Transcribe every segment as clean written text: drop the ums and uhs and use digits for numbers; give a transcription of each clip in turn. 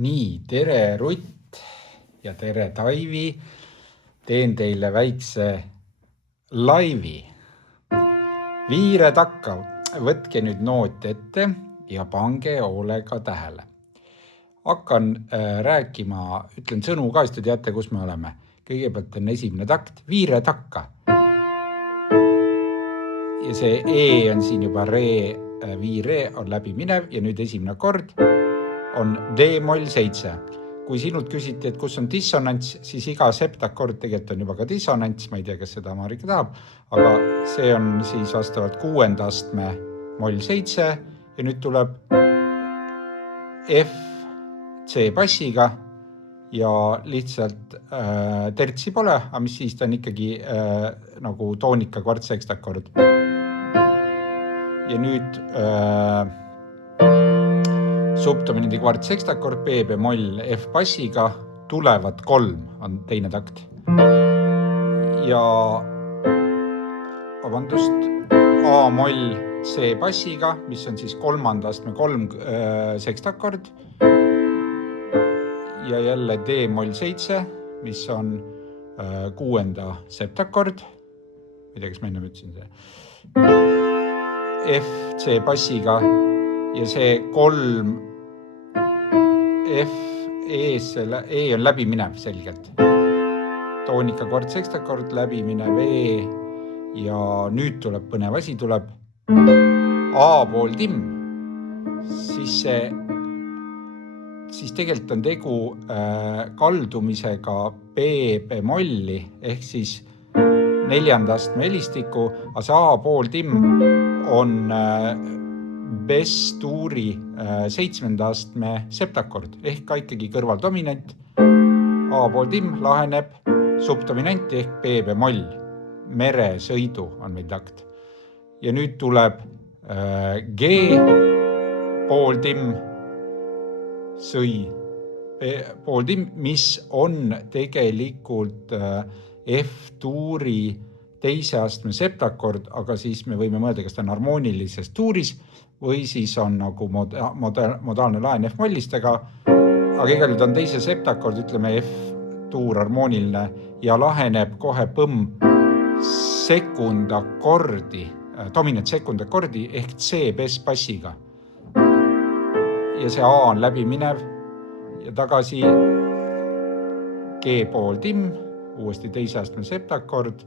Nii, tere Rutt ja tere Taivi. Teen teile väikse laivi. Viire takka, võtke nüüd noot ette ja pange hoolega tähele. Hakkan rääkima, ütlen sõnu ka, siis te teate, kus me oleme. Kõigepealt on esimene takt, viire takka. Ja see E on siin juba re, viire on läbi minev ja nüüd esimene kord on D-moll 7. Kui sinult küsiti, et kus on dissonants, siis iga septakord tegelikult on juba ka dissonants, ma ei tea, kas seda Marika tahab, aga see on siis vastavalt 6. astme moll 7 ja nüüd tuleb F C bassiga ja lihtsalt tertsi pole, aga mis siis ta on ikkagi nagu toonika kvartsekstakord. Ja nüüd subdominandi kvartsekstakord, B bemoll F bassiga, tulevad 3 on teine takt. Ja A moll C bassiga, mis on siis 3. astme 3 sekstakord. Ja jälle D moll 7, mis on 6. septakord. Ma ei tea, kas ma enne ütlesin see. F C bassiga ja see 3 F E on läbi minev selgelt. Toonika kvartsekstakord, läbi minev E ja nüüd tuleb põnev asi, tuleb A pool timm. Siis tegelikult on tegu kaldumisega B bemolli ehk siis 4. astme helistiku, aga see A pool timm on Bess-tuuri 7. astme septakord ehk ka ikkagi kõrvaldominant. A pool timm laheneb subdominant ehk B bemoll. Meresõidu on meil takt. Ja nüüd tuleb G pool timm sõi pool timm, mis on tegelikult F-tuuri 2. astme septakord, aga siis me võime mõelda, kas ta on harmoonilises tuuris või siis on nagu modaalne laen F-mollistega, aga igal juhul on 2. septakord, ütleme F-tuur harmooniline ja laheneb kohe sekundakordi, dominant sekundakordi ehk C Bess bassiga. Ja see A on läbi minev ja tagasi G pool timm, uuesti 2. astme septakord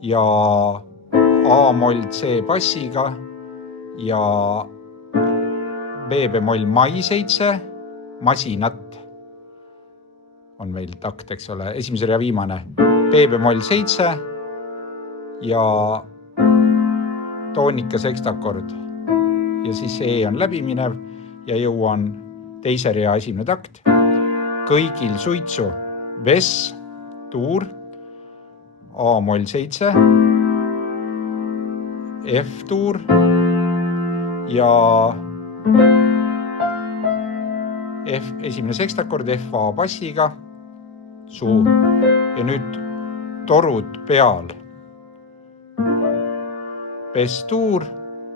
ja A moll C bassiga ja B bemoll mai 7, masinat on meil takt, eks ole, esimese ja viimane. B bemoll 7 ja toonika sekstakord ja siis E on läbi minev ja jõuan 2. rea esimene takt. Kõigil suitsu Bess, tuur, A moll 7, F-tuur ja F esimene sekstakord F-A bassiga, suu ja nüüd torud peal. Bess-tuur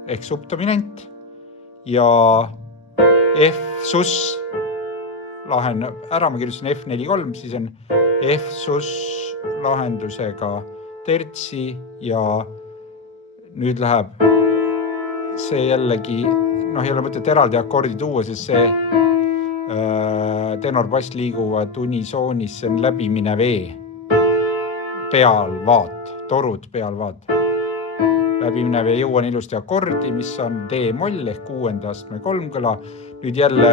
ehk subdominant ja F-sus laheneb ära, ma kirjutasin F4-3, siis on F-sus lahendusega tertsi ja nüüd läheb see jällegi, ei ole mõtet eraldi akordi tuua, sest see tenorbass liiguvad unisoonis, see on läbiminev E, pealvaat, torud pealvaat. Läbiminev ja jõuan ilusti akordi, mis on D-moll ehk 6. astme 3 kõla. Nüüd jälle,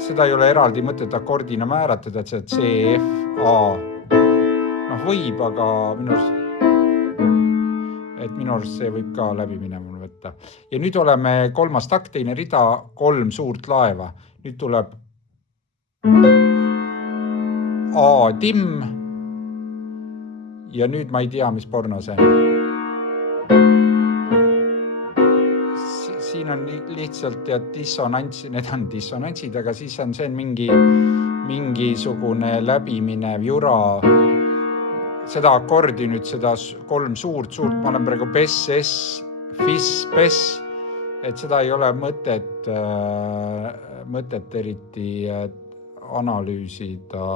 seda ei ole eraldi mõtet akordina määratada, et see C, F, A võib, aga minu arust see võib ka läbi minema võtta. Ja nüüd oleme 3. takt, teine rida, 3 suurt laeva. Nüüd tuleb A timm ja nüüd ma ei tea, mis porno see on. Siin on lihtsalt dissonants, need on dissonantsid, aga siis on see mingisugune läbiminev jura. Seda akordi nüüd, seda 3 suurt, ma olen praegu Bess, S, Fis, Bess et seda ei ole mõtet eriti analüüsida.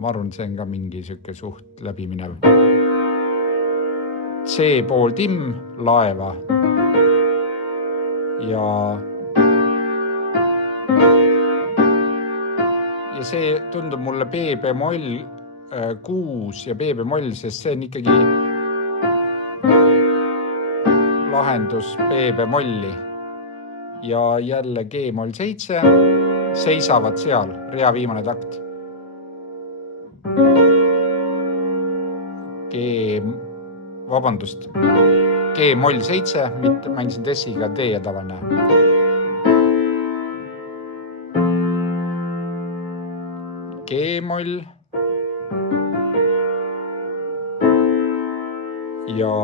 Ma arvan, see on ka mingi siuke suht läbiminev. C-pool timm laeva ja see tundub mulle B-bemoll 6 ja B-bemoll, sest see on ikkagi lahendus B-bemolli ja jälle G-moll 7 seisavad seal, rea viimane takt. G-moll 7, mitte mängisin dessiga D ja tavaline. G-moll ja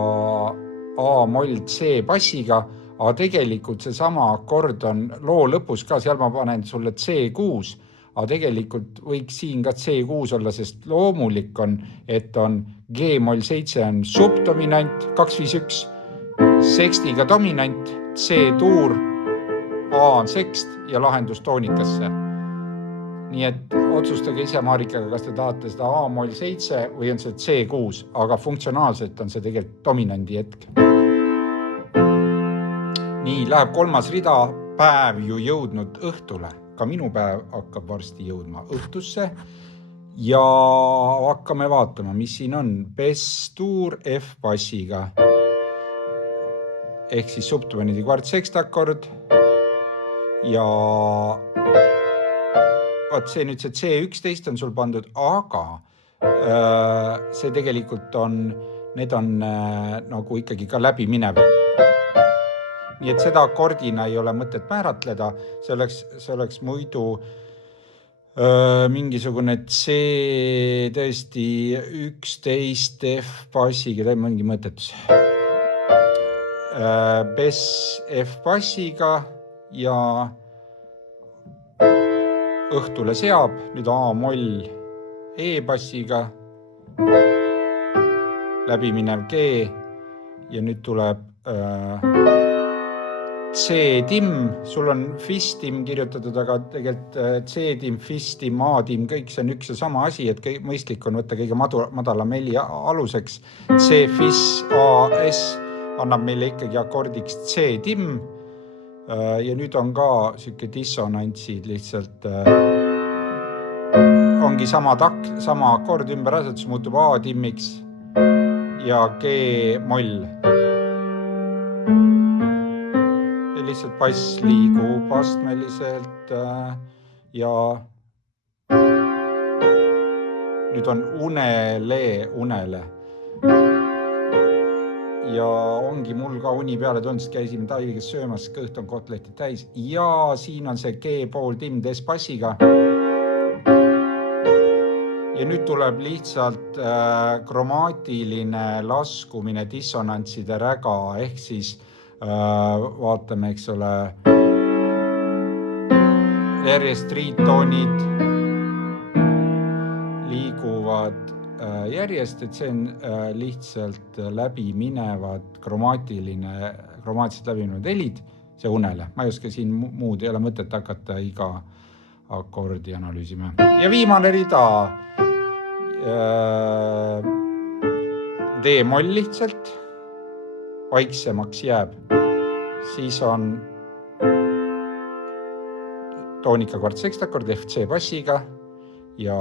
A-moll C bassiga, aga tegelikult see sama akord on loo lõpus ka, seal ma panen sulle C6, aga tegelikult võiks siin ka C6 olla, sest loomulik on, et on G-moll 7 on subdominant, 2-5-1, sekstiga dominant, C-tuur, A on sekst ja lahendus toonikasse. Nii et otsustage ise Marikaga, kas te tahate seda A-moll 7 või on see C6, aga funktsionaalselt on see tegelikult dominandi hetk. Nii, läheb kolmas rida, päev ju jõudnud õhtule. Ka minu päev hakkab varsti jõudma õhtusse ja hakkame vaatama, mis siin on. Bestuur F-bassiga ehk siis subdominandi kvartsekstakord ja vaat see nüüd see C11 on sul pandud, aga see tegelikult on, need on nagu ikkagi ka läbi minev. Nii et seda akordina ei ole mõtet määratleda, see oleks muidu mingisugune C tõesti 11 F-bassiga, teeb mingi mõtetus. Bess F-bassiga ja õhtule seab, nüüd A-moll E-bassiga, läbiminev G ja nüüd tuleb C-timm, sul on fis-timm kirjutatud, aga tegelikult C-timm, fis-timm, A-timm, kõik see on üks ja sama asi, et mõistlik on võtta kõige madalam heli aluseks. C-fis, A-S annab meile ikkagi akordiks C-timm ja nüüd on ka siuke dissonantsid lihtsalt. Ongi sama akord ümber asetus, muutub A-timmiks ja G-moll. Lihtsalt bass liigub astmeliselt ja nüüd on unele. Ja ongi mul ka uni peale tulnud, käisime Taivigas söömas, kõht on kotletid täis ja siin on see G-pool timm D-bassiga. Ja nüüd tuleb lihtsalt kromaatiline laskumine dissonantside räga, ehk siis vaatame, eks ole, järjest triitoonid liiguvad järjest, et see on lihtsalt läbiminevad kromaatiliselt läbiminevad helid, see unele. Ma ei oska siin muud, ei ole mõtet hakata iga akordi analüüsima. Ja viimane rida D-moll lihtsalt vaiksemaks jääb, siis on toonika kvartsekstakord FC bassiga ja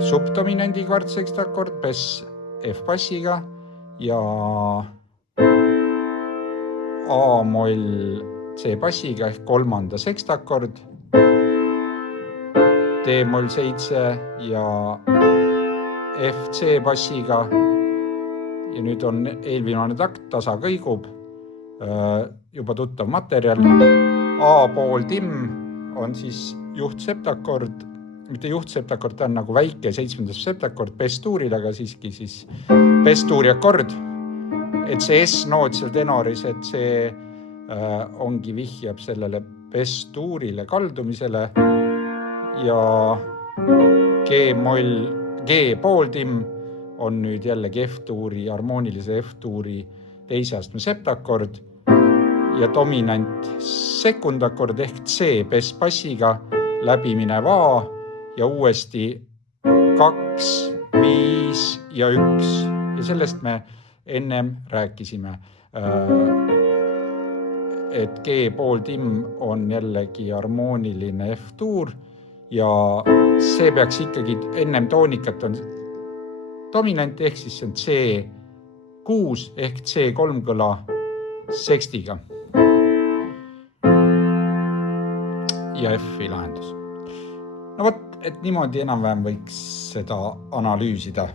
subdominandi kvartsekstakord Bess F bassiga ja A-moll C bassiga ehk kolmanda sekstakord, D-moll 7 ja F-C bassiga. Ja nüüd on eelviimane takt, tasa kõigub, juba tuttav materjal. A-pool timm on siis juht-septakord, mitte juht-septakord, ta on nagu väike 7. septakord bestuuril, aga siiski siis bestuuri akord. Et see S-noot seal tenoris, et see ongi vihjab sellele bestuurile kaldumisele ja G-moll, G-pool timm on nüüd jällegi F-tuuri, harmoonilise F-tuuri teise astme septakord ja dominant sekundakord ehk C bess-bassiga läbiminev A ja uuesti 2, 5 ja 1 ja sellest me ennem rääkisime, et G pooltimm on jällegi harmooniline F-tuur ja see peaks ikkagi ennem toonikat on dominant ehk siis see on C6 ehk C3 kõla sekstiga ja F-i lahendus. No vot, et niimoodi enam-vähem võiks seda analüüsida.